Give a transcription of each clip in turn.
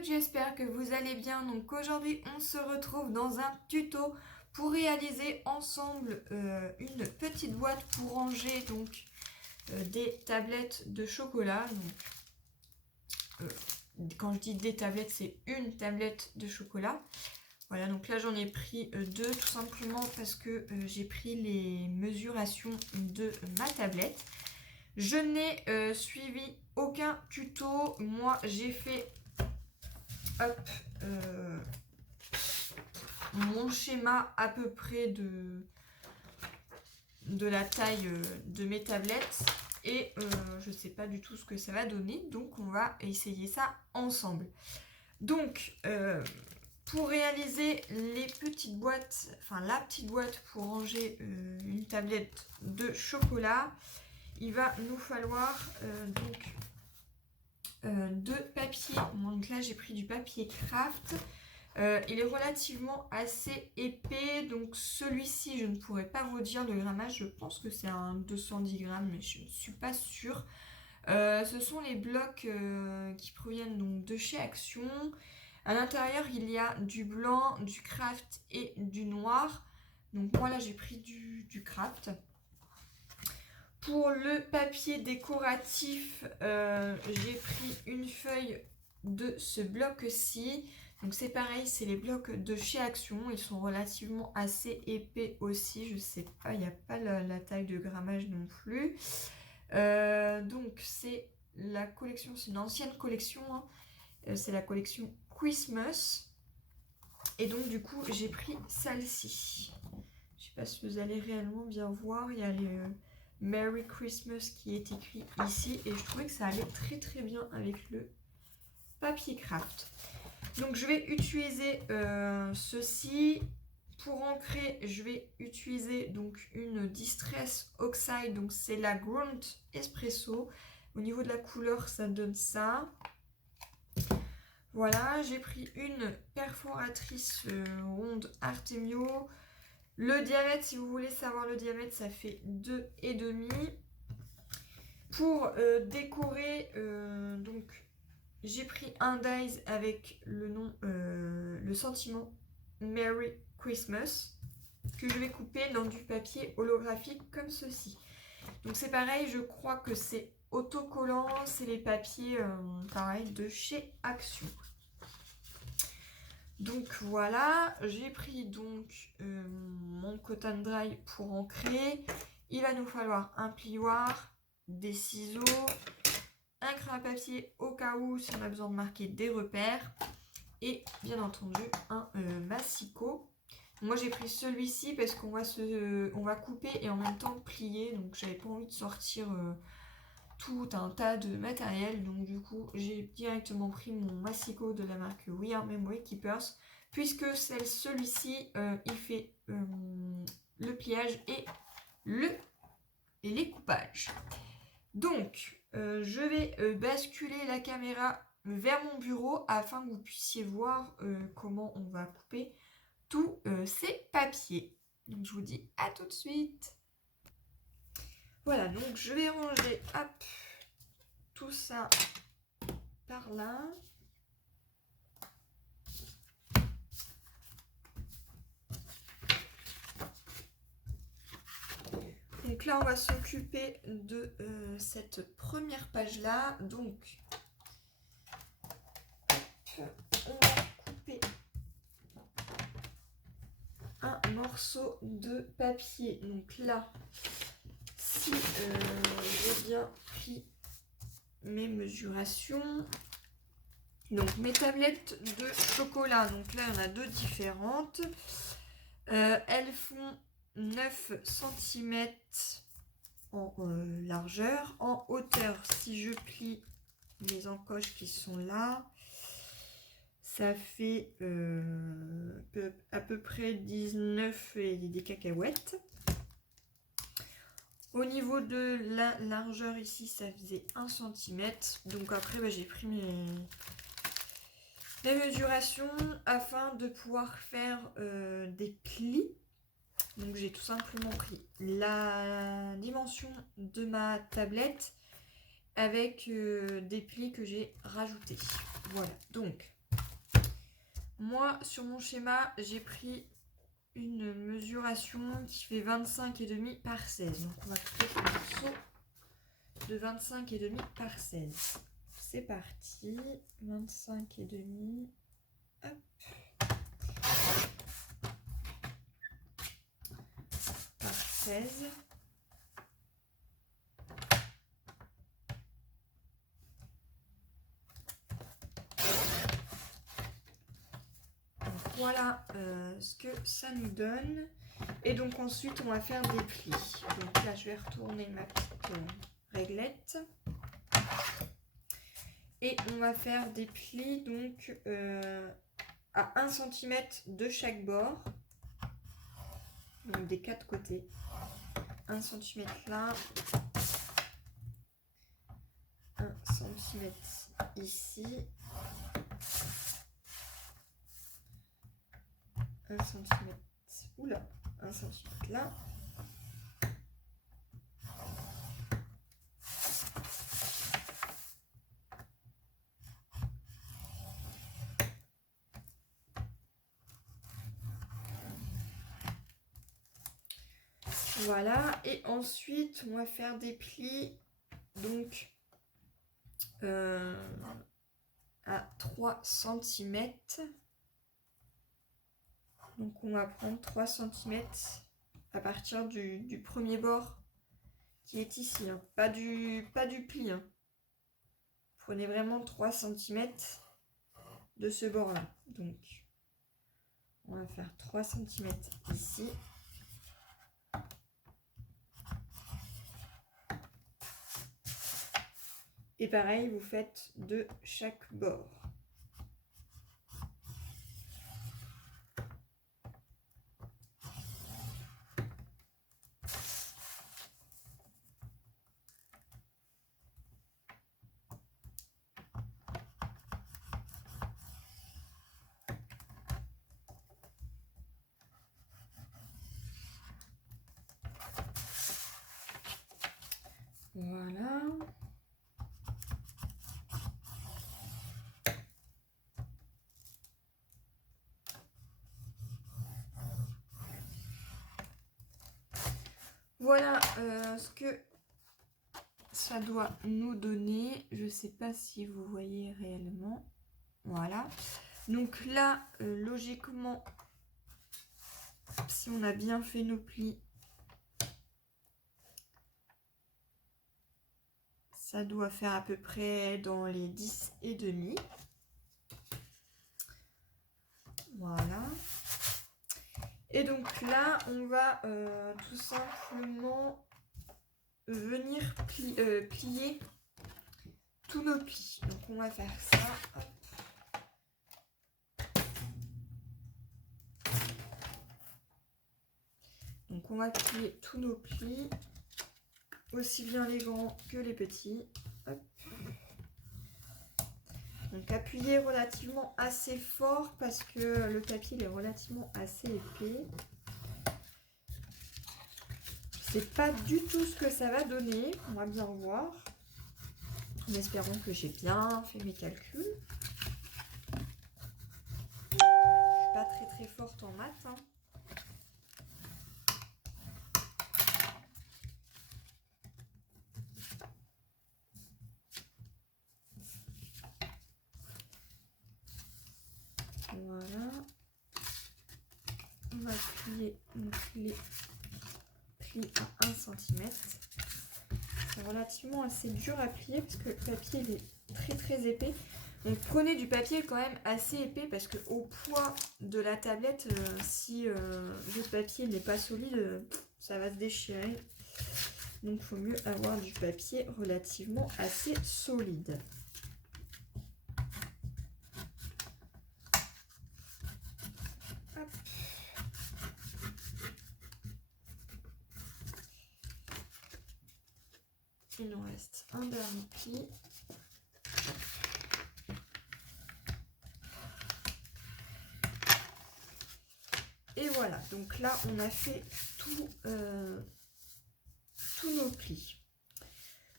toutes, j'espère que vous allez bien. Donc aujourd'hui, on se retrouve dans un tuto pour réaliser ensemble une petite boîte pour ranger des tablettes de chocolat. Quand je dis des tablettes, c'est une tablette de chocolat. Voilà, donc là j'en ai pris deux tout simplement parce que j'ai pris les mesurations de ma tablette. Je n'ai suivi aucun tuto. Moi j'ai fait mon schéma à peu près de la taille de mes tablettes et je sais pas du tout ce que ça va donner, donc on va essayer ça ensemble. Donc pour réaliser les petites boîtes, enfin la petite boîte pour ranger une tablette de chocolat, il va nous falloir de papier. Donc là j'ai pris du papier craft. Il est relativement assez épais, donc celui-ci je ne pourrais pas vous dire le grammage, je pense que c'est un 210 grammes mais je ne suis pas sûre. Ce sont les blocs qui proviennent donc de chez Action. À l'intérieur il y a du blanc, du craft et du noir, donc moi là j'ai pris du craft. Pour le papier décoratif, j'ai pris une feuille de ce bloc-ci. Donc c'est pareil, c'est les blocs de chez Action. Ils sont relativement assez épais aussi. Je sais pas, il n'y a pas la taille de grammage non plus. Donc c'est la collection, c'est une ancienne collection. C'est la collection Christmas. Et donc du coup, j'ai pris celle-ci. Je sais pas si vous allez réellement bien voir. Il y a les... Merry Christmas qui est écrit ici et je trouvais que ça allait très très bien avec le papier craft. Donc je vais utiliser ceci. Pour ancrer, je vais utiliser donc une Distress Oxide, donc c'est la Grunt Espresso. Au niveau de la couleur, ça donne ça. Voilà, j'ai pris une perforatrice ronde Artemio. Le diamètre, si vous voulez savoir le diamètre, ça fait 2,5. Pour décorer, donc j'ai pris un dies avec le nom, le sentiment Merry Christmas, que je vais couper dans du papier holographique comme ceci. Donc c'est pareil, je crois que c'est autocollant, c'est les papiers pareil de chez Action. Donc voilà, j'ai pris donc mon cotton dry pour ancrer. Il va nous falloir un plioir, des ciseaux, un crayon à papier au cas où si on a besoin de marquer des repères et bien entendu un massicot. Moi j'ai pris celui-ci parce qu'on va couper et en même temps plier, donc j'avais pas envie de sortir tout un tas de matériel, donc du coup j'ai directement pris mon massicot de la marque We Are Memory Keepers, puisque celui-ci il fait le pliage et les coupages. Donc je vais basculer la caméra vers mon bureau afin que vous puissiez voir comment on va couper tous ces papiers. Donc je vous dis à tout de suite. Voilà, donc je vais ranger tout ça par là. Donc là, on va s'occuper de cette première page-là. Donc, on va couper un morceau de papier. Donc là, si j'ai bien pris mes mesurations. Donc mes tablettes de chocolat, donc là il y en a deux différentes. Elles font 9 cm en largeur. En hauteur, si je plie les encoches qui sont là, ça fait à peu près 19 et des cacahuètes. Au niveau de la largeur ici, ça faisait 1 cm. Donc après, j'ai pris mes mesurations afin de pouvoir faire des plis. Donc j'ai tout simplement pris la dimension de ma tablette avec des plis que j'ai rajoutés. Voilà, donc moi, sur mon schéma, j'ai pris une mesuration qui fait 25,5 par 16. Donc, on va couper ce morceau de 25,5 par 16. C'est parti. 25,5. Hop. Par 16. Voilà ce que ça nous donne. Et donc ensuite, on va faire des plis. Donc là, je vais retourner ma petite réglette. Et on va faire des plis donc à 1 cm de chaque bord. Donc des 4 côtés. 1 cm là. 1 cm ici. 1 cm. Oula, 1 cm là. Voilà, et ensuite on va faire des plis donc à 3 cm. Donc on va prendre 3 cm à partir du premier bord qui est ici, hein. Pas du pli. Hein. Prenez vraiment 3 cm de ce bord-là. Donc on va faire 3 cm ici. Et pareil, vous faites de chaque bord. Voilà. Voilà ce que ça doit nous donner. Je ne sais pas si vous voyez réellement. Voilà. Donc là, logiquement, si on a bien fait nos plis, ça doit faire à peu près dans les 10,5. Voilà. Et donc là, on va tout simplement venir plier tous nos plis. Donc on va faire ça. Hop. Donc on va plier tous nos plis, aussi bien les grands que les petits. Hop. Donc appuyez relativement assez fort parce que le papier il est relativement assez épais. Je ne sais pas du tout ce que ça va donner, on va bien voir. En espérant que j'ai bien fait mes calculs. Je suis pas très forte en maths. Hein. Voilà. On va plier donc les plis à 1 cm. C'est relativement assez dur à plier parce que le papier il est très épais. Donc prenez du papier quand même assez épais parce que au poids de la tablette, si votre papier n'est pas solide, ça va se déchirer. Donc il faut mieux avoir du papier relativement assez solide. Hop. Il nous reste un dernier pli. Et voilà, donc là on a fait tous nos plis.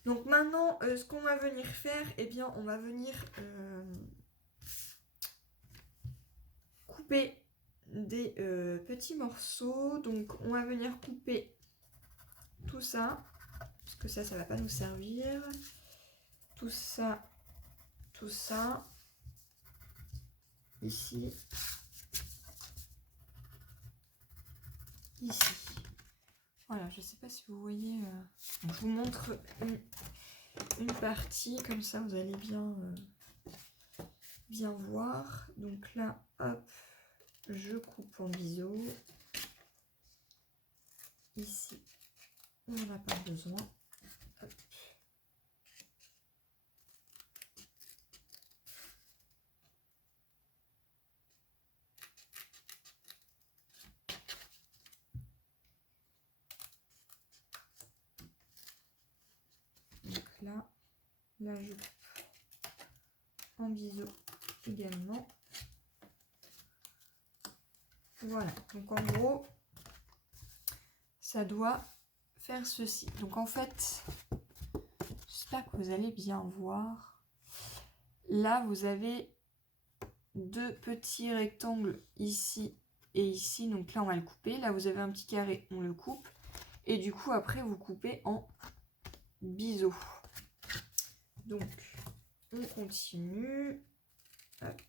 Donc maintenant, ce qu'on va venir faire, eh bien on va venir couper des petits morceaux. Donc on va venir couper tout ça, parce que ça va pas nous servir. Tout ça, ici, ici. Voilà, je sais pas si vous voyez, je vous montre une partie, comme ça vous allez bien voir. Donc là, hop, je coupe en biseau. Ici, on n'en a pas besoin. Hop. Donc là je coupe en biseau également. Voilà, donc en gros, ça doit faire ceci. Donc en fait, j'espère que vous allez bien voir. Là, vous avez deux petits rectangles ici et ici. Donc là, on va le couper. Là, vous avez un petit carré, on le coupe. Et du coup, après, vous coupez en biseau. Donc, on continue. Hop.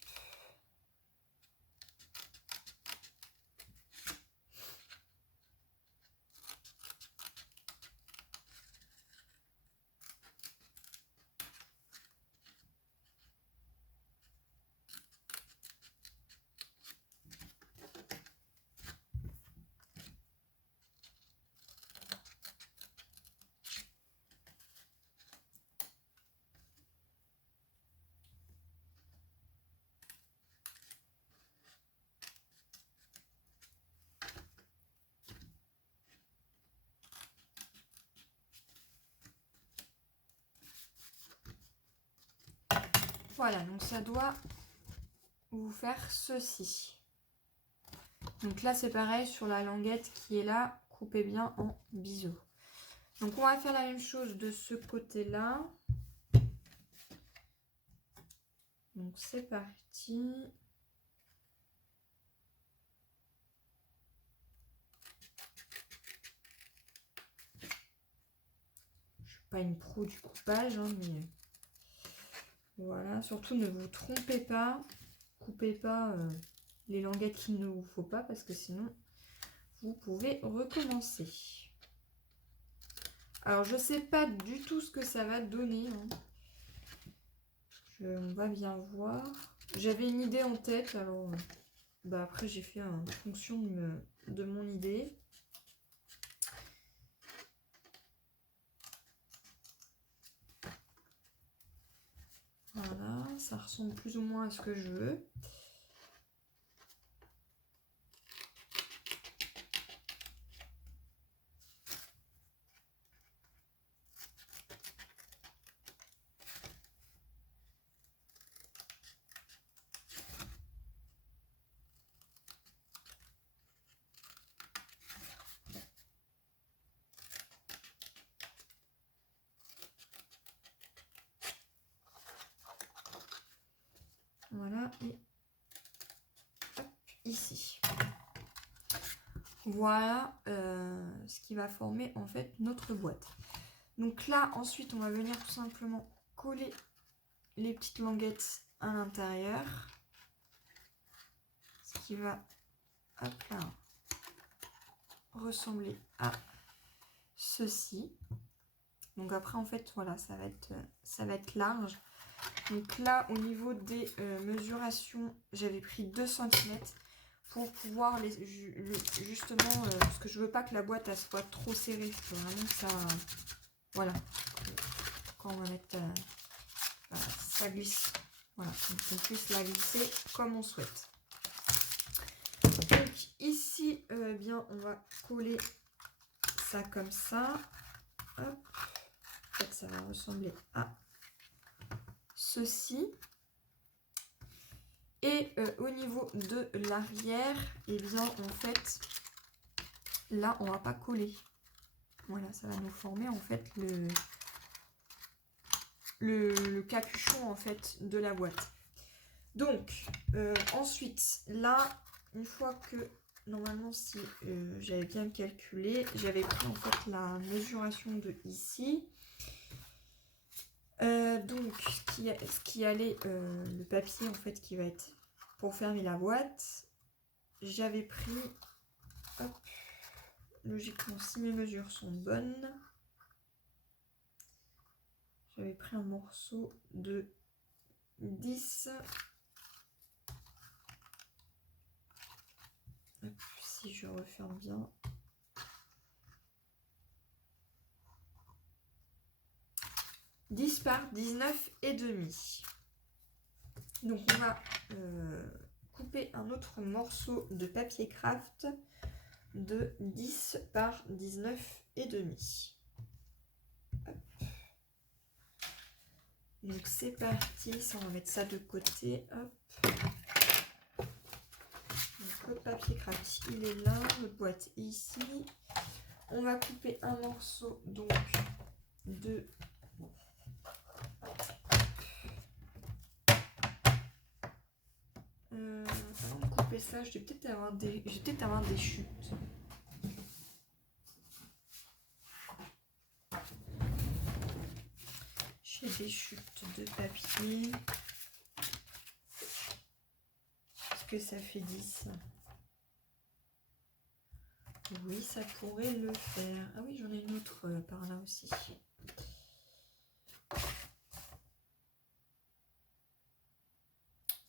Voilà, donc ça doit vous faire ceci. Donc là, c'est pareil, sur la languette qui est là, coupez bien en biseau. Donc on va faire la même chose de ce côté-là. Donc c'est parti. Je suis pas une pro du coupage, hein, mais voilà. Surtout ne vous trompez pas. Coupez pas les languettes qu'il ne vous faut pas, parce que sinon vous pouvez recommencer. Alors je sais pas du tout ce que ça va donner, hein. On va bien voir. J'avais une idée en tête, alors après j'ai fait en fonction de mon idée. Voilà, ça ressemble plus ou moins à ce que je veux. Voilà, et hop, ici. Voilà ce qui va former en fait notre boîte. Donc là, ensuite, on va venir tout simplement coller les petites languettes à l'intérieur. Ce qui va, hop là, ressembler à ceci. Donc après, en fait, voilà, ça va être large. Donc là, au niveau des mesurations, j'avais pris 2 cm pour pouvoir justement, parce que je veux pas que la boîte elle soit trop serrée. Il faut vraiment que ça, voilà, quand on va mettre, voilà, ça glisse. Voilà, donc on puisse la glisser comme on souhaite. Donc ici, bien, on va coller ça comme ça. Hop. En fait, ça va ressembler à ceci. Et au niveau de l'arrière, et bien en fait, là on va pas coller. Voilà, ça va nous former en fait le capuchon en fait de la boîte. Donc, ensuite, là, une fois que, normalement, si j'avais bien calculé, j'avais pris en fait la mesuration de ici. Donc, ce qui allait, le papier en fait qui va être pour fermer la boîte, j'avais pris, hop, logiquement, si mes mesures sont bonnes, j'avais pris un morceau de 10. Hop, si je referme bien. « 10 par 19,5. Donc on va couper un autre morceau de papier craft de 10 par 19,5. Donc c'est parti, ça, on va mettre ça de côté. Hop. Donc le papier craft, il est là, notre boîte est ici. On va couper un morceau donc de... avant de couper ça, je vais peut-être avoir des chutes. J'ai des chutes de papier. Est-ce que ça fait 10? Oui, ça pourrait le faire. Ah oui, j'en ai une autre par là aussi.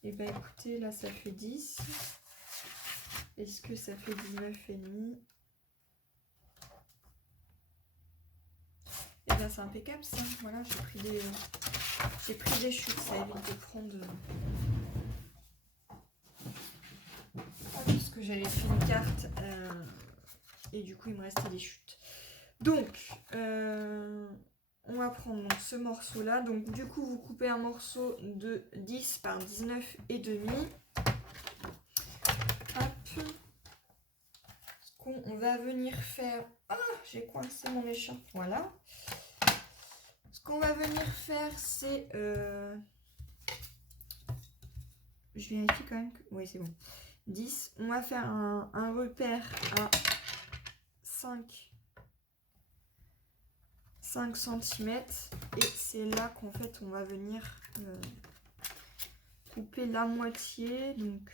Et bah écoutez, là ça fait 10. Est-ce que ça fait 19,5? Et bien c'est impeccable ça. Voilà, j'ai pris des chutes, ça évite de prendre... Parce que j'avais fait une carte et du coup il me restait des chutes. Donc, on va prendre donc, ce morceau là. Donc du coup vous coupez un morceau de 10 par 19,5. Hop. On va venir faire... Ah, j'ai coincé mon écharpe. Voilà. Ce qu'on va venir faire, c'est... Je vérifie quand même que... Oui, c'est bon. 10. On va faire un repère à 5 cm. Et c'est là qu'en fait, on va venir couper la moitié. Donc,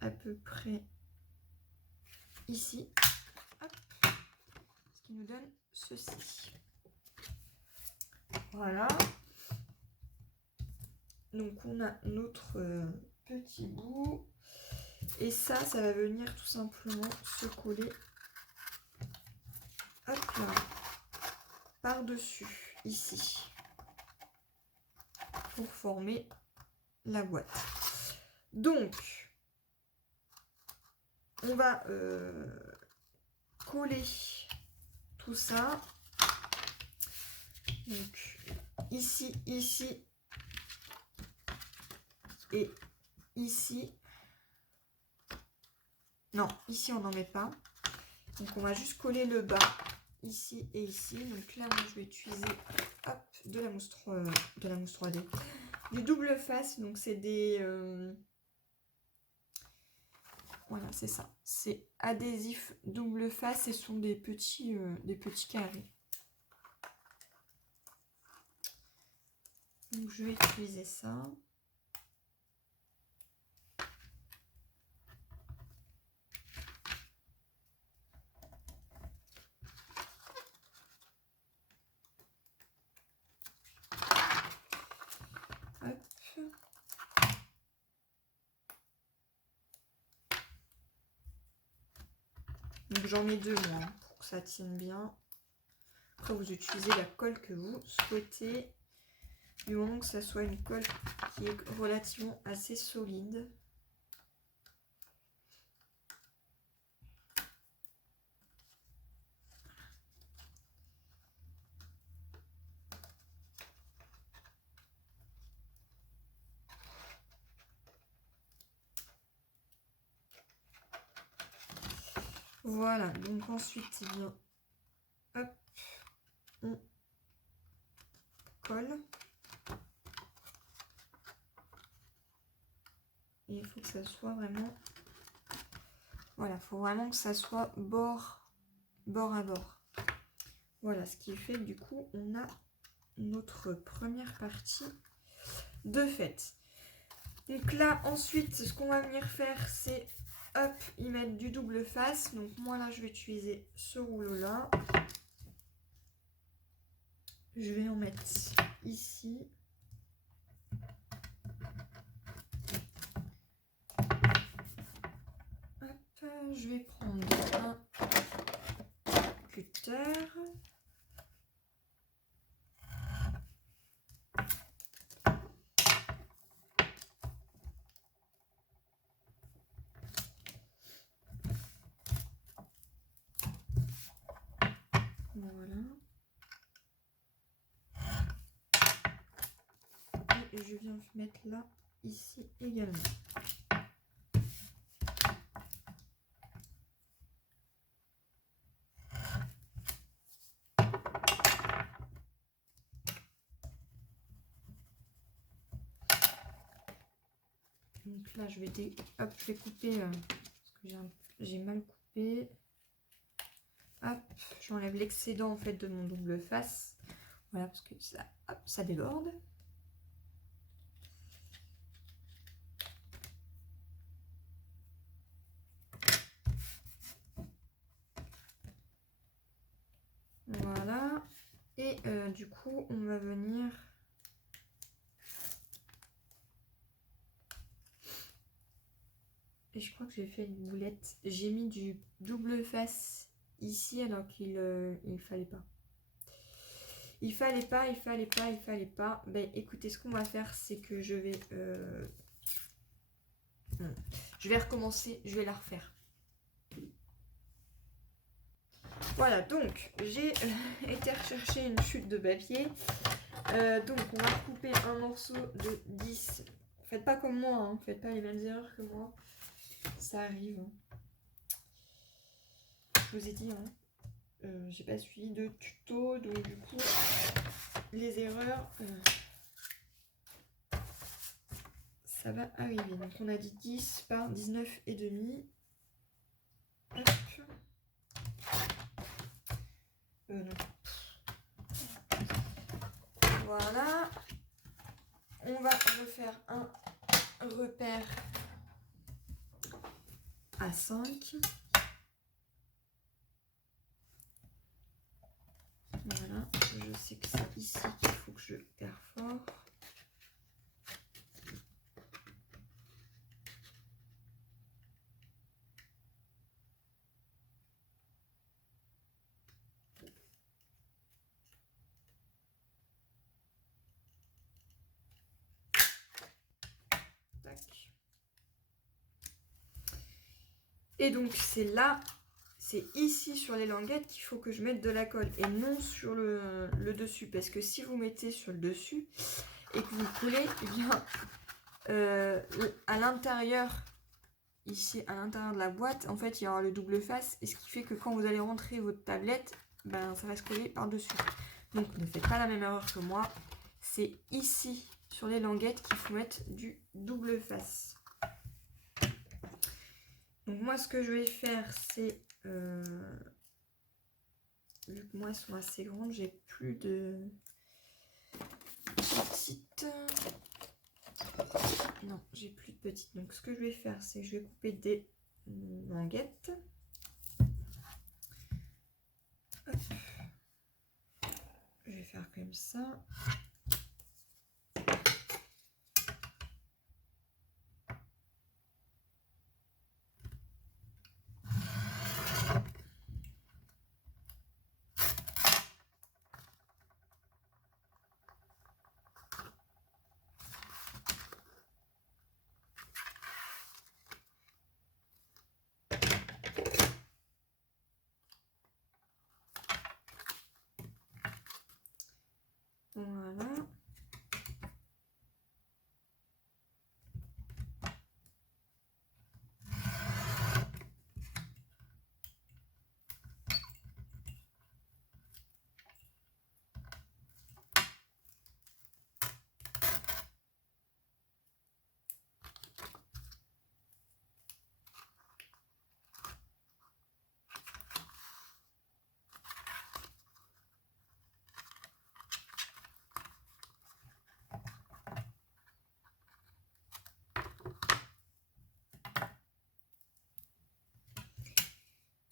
à peu près ici. Hop. Ce qui nous donne ceci. Voilà. Donc on a notre petit bout. Et ça va venir tout simplement se coller, hop là, par-dessus, ici, pour former la boîte. Donc, on va coller tout ça. Donc, ici, ici et ici. Non, ici on n'en met pas. Donc on va juste coller le bas ici et ici. Donc là, moi je vais utiliser hop, de la mousse 3D. Du double face, donc c'est des... voilà, c'est ça. C'est adhésif double face et ce sont des petits carrés. Donc je vais utiliser ça. Donc j'en mets deux moi pour que ça tienne bien. Après vous utilisez la colle que vous souhaitez. Du moment que ça soit une colle qui est relativement assez solide. Voilà, donc ensuite, eh bien, hop, on colle. Et il faut que ça soit vraiment... Voilà, il faut vraiment que ça soit bord à bord. Voilà, ce qui fait que du coup, on a notre première partie de faite. Donc là, ensuite, ce qu'on va venir faire, c'est hop, y mettre du double face. Donc moi là, je vais utiliser ce rouleau-là. Je vais en mettre ici. Hop, je vais prendre un cutter. Voilà. Et je viens mettre là, ici également. Donc là, je vais, hop, je vais couper, parce que j'ai mal coupé. Hop, j'enlève l'excédent en fait de mon double face. Voilà, parce que ça, hop, ça déborde. Voilà. Et du coup, on va venir... Et je crois que j'ai fait une boulette. J'ai mis du double face ici alors qu'il fallait pas. Il fallait pas. Ben écoutez, ce qu'on va faire, c'est que je vais recommencer, je vais la refaire. Voilà, donc j'ai été rechercher une chute de papier. Donc on va couper un morceau de 10. Faites pas comme moi, hein. Faites pas les mêmes erreurs que moi. Ça arrive. Hein. Je vous ai dit, hein. J'ai pas suivi de tuto, donc du coup, les erreurs, ça va arriver. Donc on a dit 10 par 19,5. Hop. Non. Voilà. On va refaire un repère à 5. Voilà. Je sais que c'est ici qu'il faut que je perfore. Et donc c'est là, c'est ici sur les languettes qu'il faut que je mette de la colle et non sur le dessus. Parce que si vous mettez sur le dessus et que vous coulez, eh bien à l'intérieur, ici à l'intérieur de la boîte, en fait il y aura le double face. Et ce qui fait que quand vous allez rentrer votre tablette, ben, ça va se coller par-dessus. Donc ne faites pas la même erreur que moi. C'est ici sur les languettes qu'il faut mettre du double face. Donc moi ce que je vais faire c'est, vu que moi elles sont assez grandes, j'ai plus de petites. Non, j'ai plus de petites. Donc ce que je vais faire c'est que je vais couper des languettes. Hop. Je vais faire comme ça. Voilà.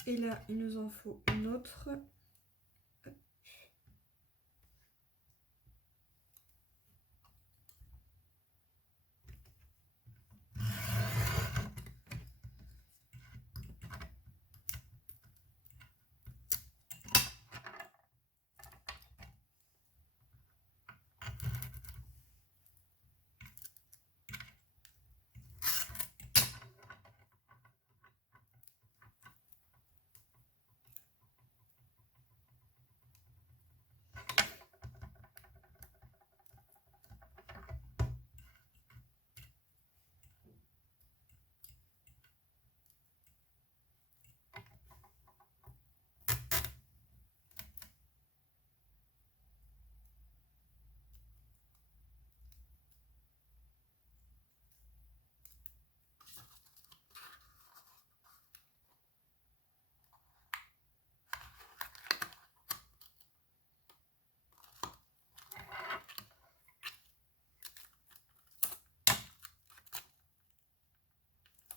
Et là, il nous en faut une autre. Hop.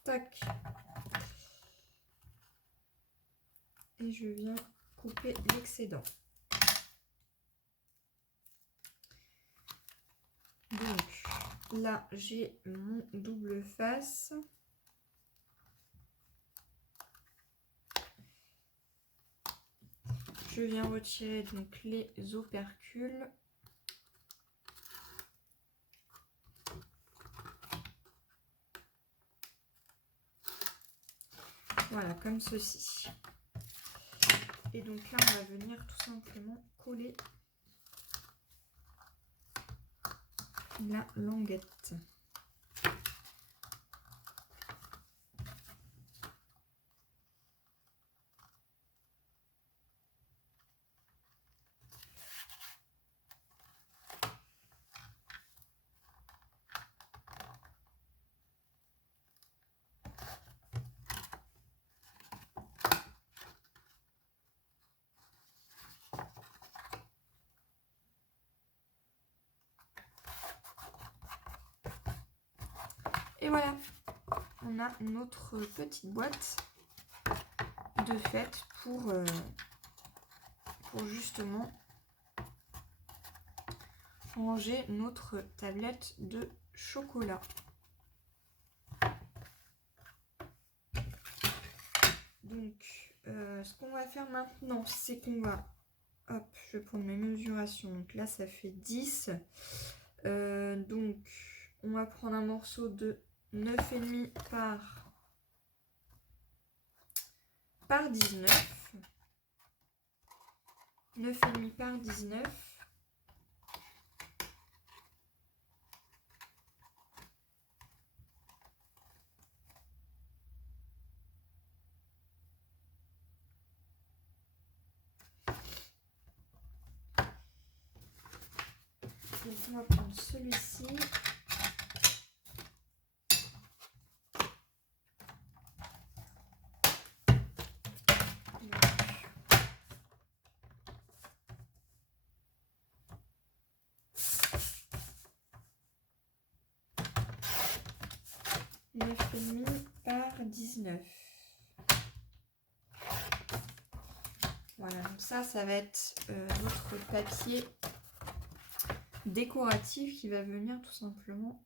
Tac. Et je viens couper l'excédent. Donc là, j'ai mon double face. Je viens retirer donc les opercules. Voilà, comme ceci. Et donc là, on va venir tout simplement coller la languette. Et voilà, on a notre petite boîte de fête pour justement ranger notre tablette de chocolat. Donc, ce qu'on va faire maintenant, c'est qu'on va... Hop, je vais prendre mes mesurations. Donc là, ça fait 10. Donc, on va prendre un morceau de 9,5 par 19. 9,5 par 19. Donc on va prendre celui-ci. Neuf et demi par 19. Voilà, donc ça va être notre papier décoratif qui va venir tout simplement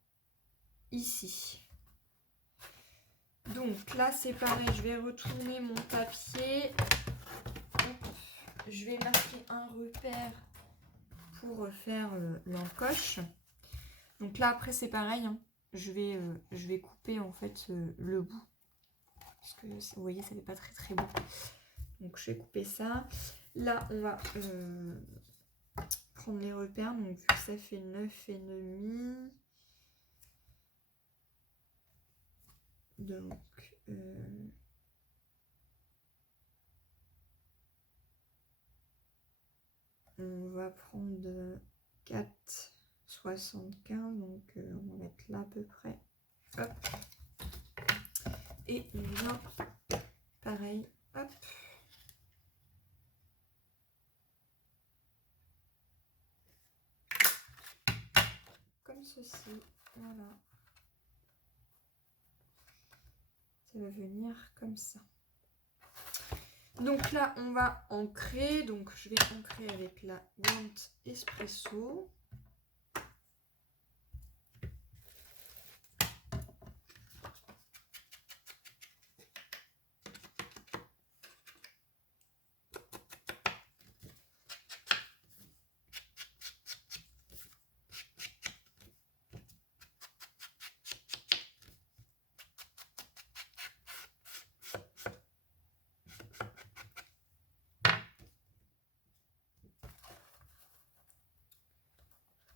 ici. Donc là c'est pareil, je vais retourner mon papier. Hop, je vais marquer un repère pour faire l'encoche. Donc là après c'est pareil, hein. Je vais couper en fait le bout. Parce que vous voyez ça fait pas très très beau. Donc je vais couper ça. Là on va prendre les repères. Donc vu que ça fait 9,5. Donc on va prendre 4,75. Donc on va mettre là à peu près. Hop. Et on vient pareil. Hop. Comme ceci. Voilà. Ça va venir comme ça. Donc là, on va ancrer. Donc je vais ancrer avec la Wont Espresso.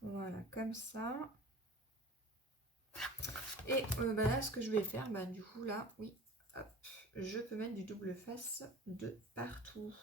Voilà, comme ça. Et là, ce que je vais faire, du coup, là, oui, hop, je peux mettre du double face de partout.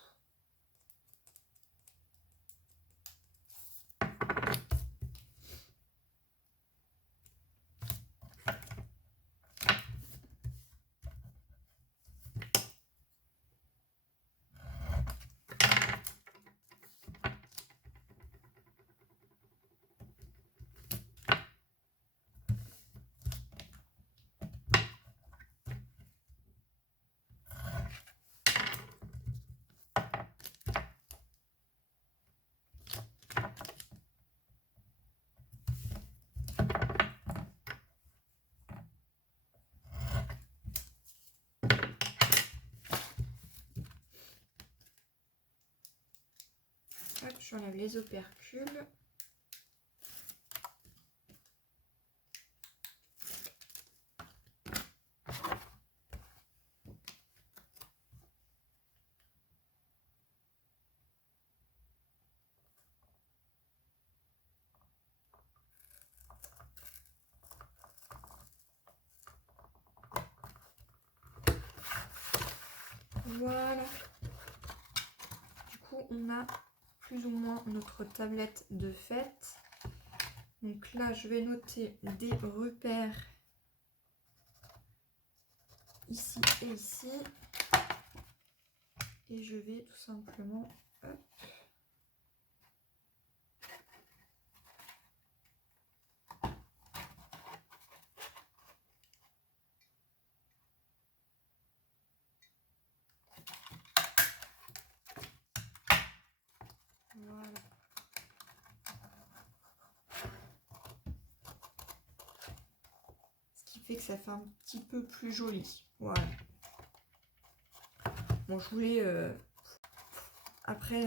Hop, j'enlève les opercules. Voilà. Du coup, on a plus ou moins notre tablette de fête. Donc là, je vais noter des repères ici et ici. Et je vais tout simplement... Hop, voilà. Ce qui fait que ça fait un petit peu plus joli. Voilà. Bon, je voulais... Après,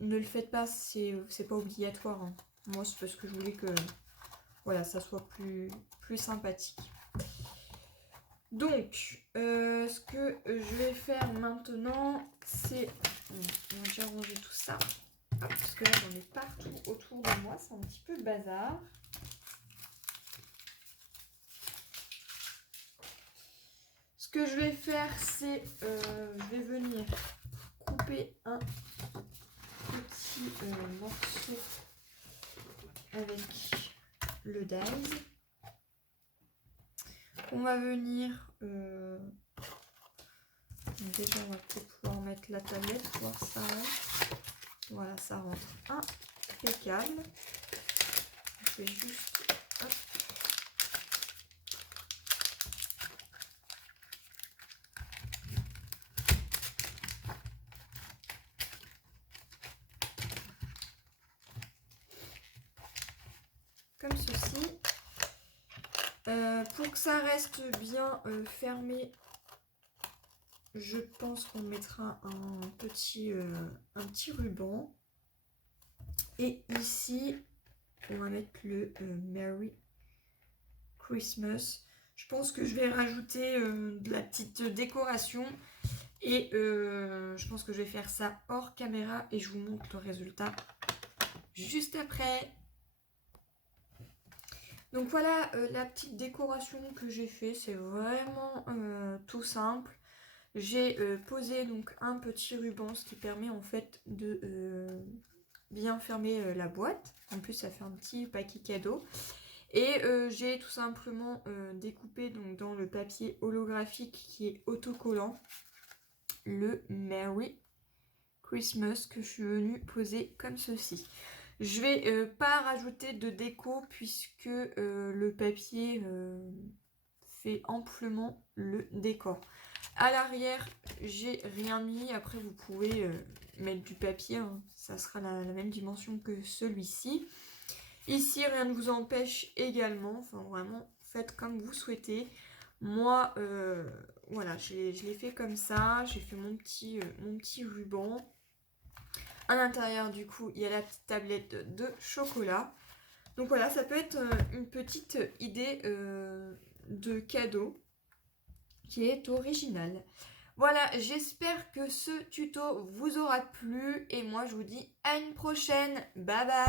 ne le faites pas, c'est pas obligatoire. Hein. Moi, c'est parce que je voulais que voilà, ça soit plus sympathique. Donc, ce que je vais faire maintenant, c'est... On va déjà ranger tout ça. Hop, parce que là, j'en ai partout autour de moi. C'est un petit peu le bazar. Ce que je vais faire, c'est... je vais venir couper un petit morceau avec le dies. On va venir... déjà, on va peut-être pouvoir mettre la tablette, voir si ça rentre. Voilà, ça rentre impeccable. Je vais juste... Hop. Comme ceci. Pour que ça reste bien fermé, je pense qu'on mettra un petit ruban. Et ici, on va mettre le Merry Christmas. Je pense que je vais rajouter de la petite décoration. Et je pense que je vais faire ça hors caméra et je vous montre le résultat juste après. Donc voilà la petite décoration que j'ai fait. C'est vraiment tout simple. J'ai posé donc un petit ruban, ce qui permet en fait de bien fermer la boîte. En plus, ça fait un petit paquet cadeau. Et j'ai tout simplement découpé donc, dans le papier holographique qui est autocollant le Merry Christmas que je suis venue poser comme ceci. Je vais pas rajouter de déco puisque le papier fait amplement le décor. À l'arrière, j'ai rien mis. Après, vous pouvez mettre du papier. Hein. Ça sera la même dimension que celui-ci. Ici, rien ne vous empêche également. Enfin, vraiment, faites comme vous souhaitez. Moi, voilà, je l'ai fait comme ça. J'ai fait mon petit ruban. À l'intérieur, du coup, il y a la petite tablette de chocolat. Donc voilà, ça peut être une petite idée de cadeau qui est originale. Voilà, j'espère que ce tuto vous aura plu et moi je vous dis à une prochaine. Bye bye.